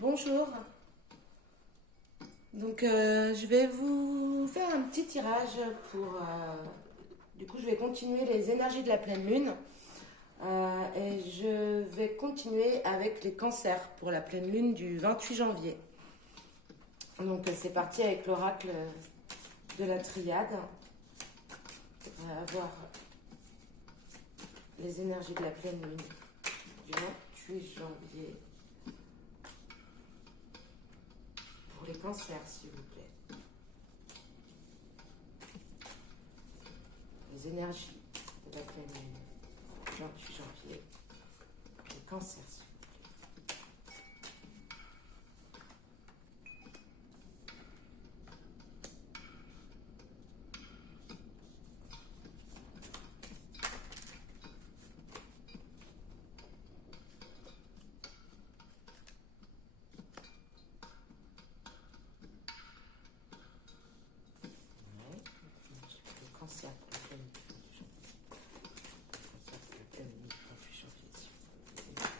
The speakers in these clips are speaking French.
Bonjour, donc je vais vous faire un petit tirage pour... du coup je vais continuer les énergies de la pleine lune et je vais continuer avec les cancers pour la pleine lune du 28 janvier. Donc c'est parti avec l'oracle de la triade. On va avoir les énergies de la pleine lune du 28 janvier. Pour les cancers, s'il vous plaît. Les énergies de la pleine lune, 28 janvier. Les cancers, s'il vous plaît. Le cancer pour la pleine lune du janvier. Le cancer pour la pleine lune du 28 janvier, s'il vous plaît. Pour les cancers, pour la pleine lune du 28 janvier, s'il vous plaît.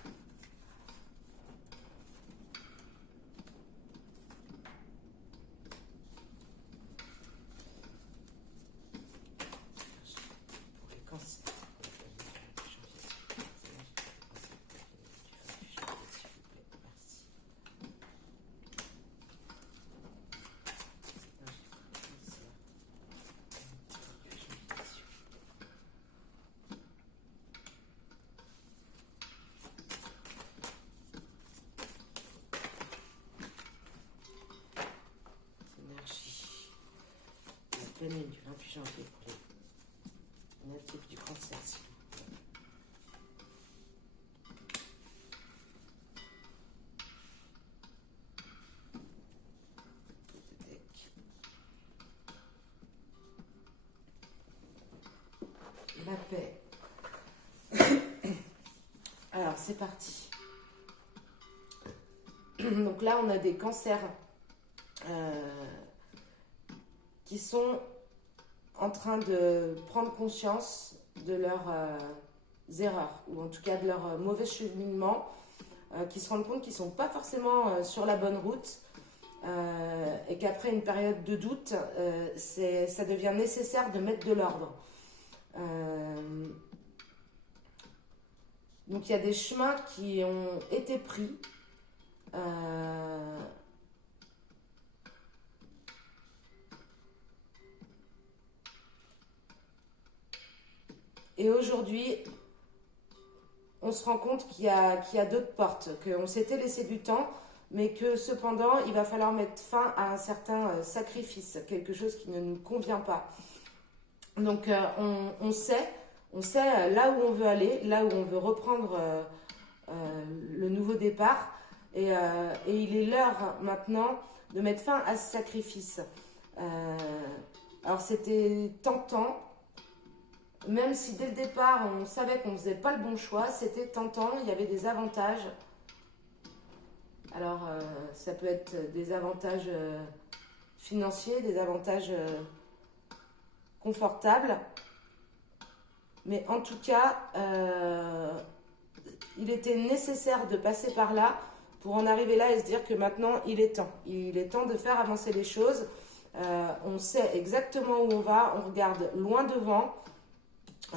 Les énergies pour les cancers pour la pleine lune du 28 janvier, s'il vous plaît. Merci. Énergie. La pleine lune du 28 janvier pour les natifs du cancer, s'il vous plaît. La paix. Alors, c'est parti. Donc là, on a des cancers qui sont en train de prendre conscience de leurs erreurs, ou en tout cas de leur mauvais cheminement, qui se rendent compte qu'ils ne sont pas forcément sur la bonne route, et qu'après une période de doute, ça devient nécessaire de mettre de l'ordre. Donc il y a des chemins qui ont été pris. Et aujourd'hui, on se rend compte qu'il y a d'autres portes, qu'on s'était laissé du temps, mais que cependant, il va falloir mettre fin à un certain sacrifice, quelque chose qui ne nous convient pas. Donc on sait là où on veut aller, là où on veut reprendre le nouveau départ. Et il est l'heure maintenant de mettre fin à ce sacrifice. Alors c'était tentant, même si dès le départ on savait qu'on ne faisait pas le bon choix, c'était tentant, il y avait des avantages. Alors ça peut être des avantages financiers, des avantages confortables, mais en tout cas il était nécessaire de passer par là pour en arriver là et se dire que maintenant il est temps. Il est temps de faire avancer les choses. On sait exactement où on va, on regarde loin devant.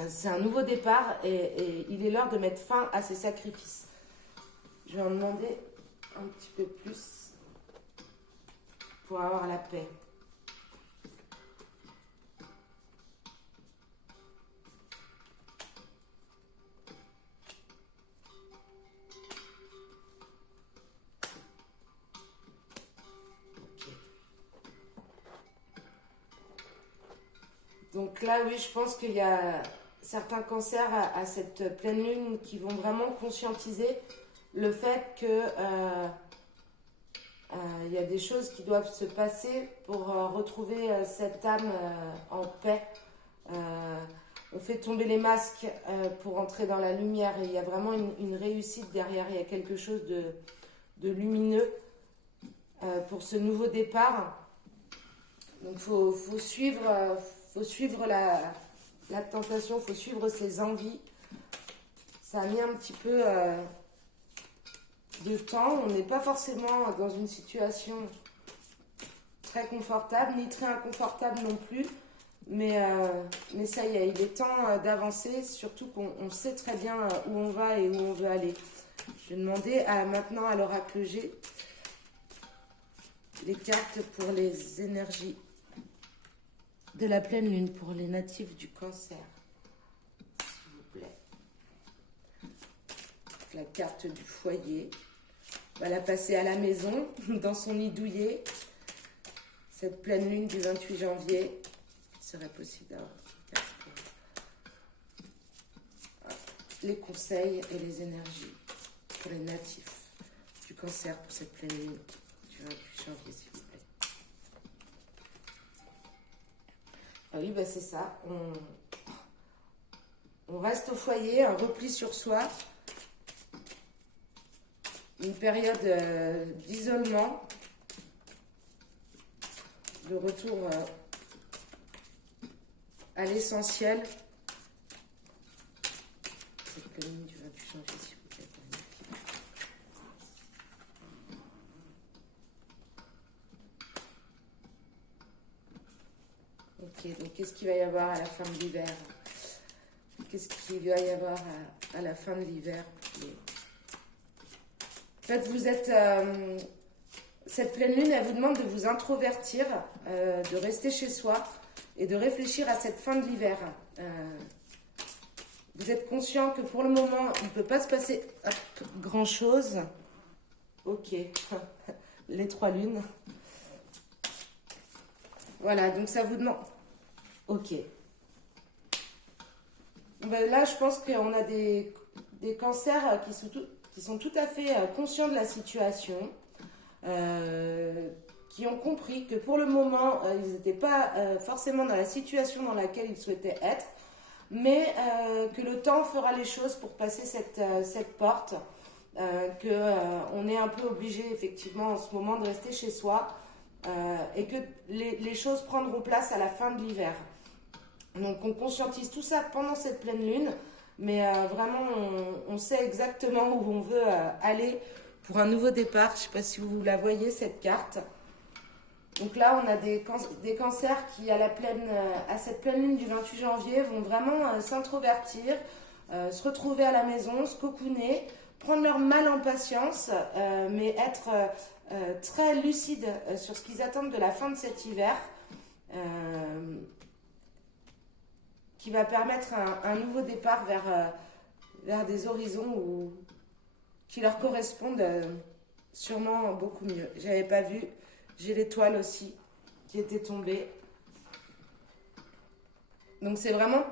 C'est un nouveau départ et il est l'heure de mettre fin à ces sacrifices. Je vais en demander un petit peu plus pour avoir la paix. Donc là, oui, je pense qu'il y a certains cancers à cette pleine lune qui vont vraiment conscientiser le fait que il y a des choses qui doivent se passer pour retrouver cette âme en paix. On fait tomber les masques pour entrer dans la lumière et il y a vraiment une réussite derrière. Il y a quelque chose de lumineux pour ce nouveau départ. Donc faut suivre la tentation, faut suivre ses envies. Ça a mis un petit peu de temps. On n'est pas forcément dans une situation très confortable, ni très inconfortable non plus. Mais ça y est, il est temps d'avancer, surtout qu'on sait très bien où on va et où on veut aller. Je vais demander maintenant à l'oracle G les cartes pour les énergies de la pleine lune pour les natifs du Cancer, s'il vous plaît. La carte du foyer. On va la passer à la maison, dans son nid douillet. Cette pleine lune du 28 janvier. Il serait possible d'avoir une carte pour les conseils et les énergies pour les natifs du Cancer pour cette pleine lune du 28 janvier, s'il vous plaît. Ah oui, bah c'est ça. On reste au foyer, un repli sur soi. Une période d'isolement, de retour à l'essentiel. Cette pleine lune du 28 janvier, s'il vous plaît. Ok, donc qu'est-ce qu'il va y avoir à la fin de l'hiver? Qu'est-ce qu'il va y avoir à la fin de l'hiver? En fait, vous êtes... cette pleine lune, elle vous demande de vous introvertir, de rester chez soi et de réfléchir à cette fin de l'hiver. Vous êtes conscient que pour le moment, il ne peut pas se passer grand-chose. Ok, les 3 lunes. Voilà, donc ça vous demande... Ok. Ben là, je pense qu'on a des cancers qui sont tout à fait conscients de la situation, qui ont compris que pour le moment, ils n'étaient pas forcément dans la situation dans laquelle ils souhaitaient être, mais que le temps fera les choses pour passer cette porte, qu'on est un peu obligé effectivement en ce moment de rester chez soi, et que les choses prendront place à la fin de l'hiver. Donc on conscientise tout ça pendant cette pleine lune, mais vraiment on sait exactement où on veut aller pour un nouveau départ. Je ne sais pas si vous la voyez cette carte. Donc là on a des cancers qui à cette pleine lune du 28 janvier vont vraiment s'introvertir, se retrouver à la maison, se cocooner, prendre leur mal en patience, mais être très lucides sur ce qu'ils attendent de la fin de cet hiver. Qui va permettre un nouveau départ vers des horizons qui leur correspondent sûrement beaucoup mieux. J'avais pas vu, j'ai l'étoile aussi qui était tombée. Donc c'est vraiment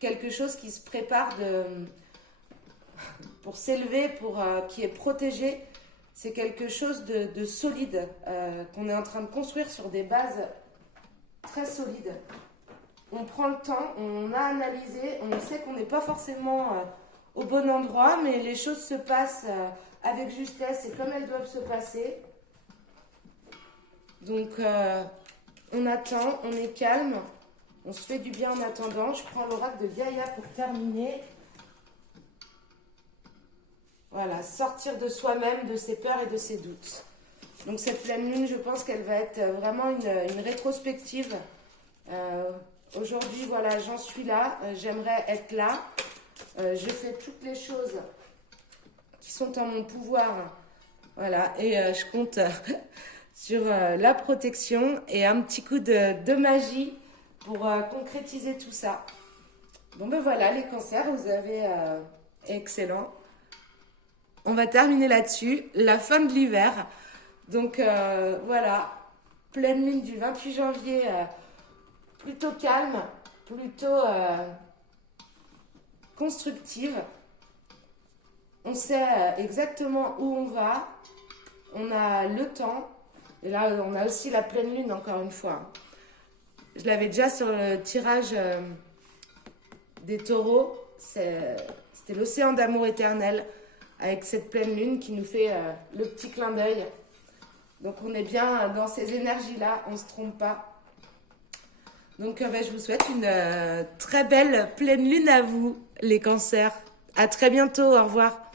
quelque chose qui se prépare pour s'élever, qui est protégé. C'est quelque chose de solide qu'on est en train de construire sur des bases très solides. On prend le temps, on a analysé, on sait qu'on n'est pas forcément au bon endroit, mais les choses se passent avec justesse et comme elles doivent se passer. Donc on attend, on est calme, on se fait du bien en attendant. Je prends l'oracle de Gaïa pour terminer. Voilà, sortir de soi-même, de ses peurs et de ses doutes. Donc cette pleine lune, je pense qu'elle va être vraiment une rétrospective. Aujourd'hui, voilà, j'en suis là, j'aimerais être là, je fais toutes les choses qui sont en mon pouvoir, voilà, et je compte sur la protection et un petit coup de magie pour concrétiser tout ça. Bon ben voilà, les cancers, vous avez excellent. On va terminer là-dessus, la fin de l'hiver, donc voilà, pleine lune du 28 janvier, plutôt calme, plutôt constructive. On sait exactement où on va, on a le temps, et là on a aussi la pleine lune encore une fois. Je l'avais déjà sur le tirage des taureaux, c'était l'océan d'amour éternel avec cette pleine lune qui nous fait le petit clin d'œil. Donc on est bien dans ces énergies-là, on ne se trompe pas. Donc je vous souhaite une très belle pleine lune à vous, les cancers. À très bientôt, au revoir.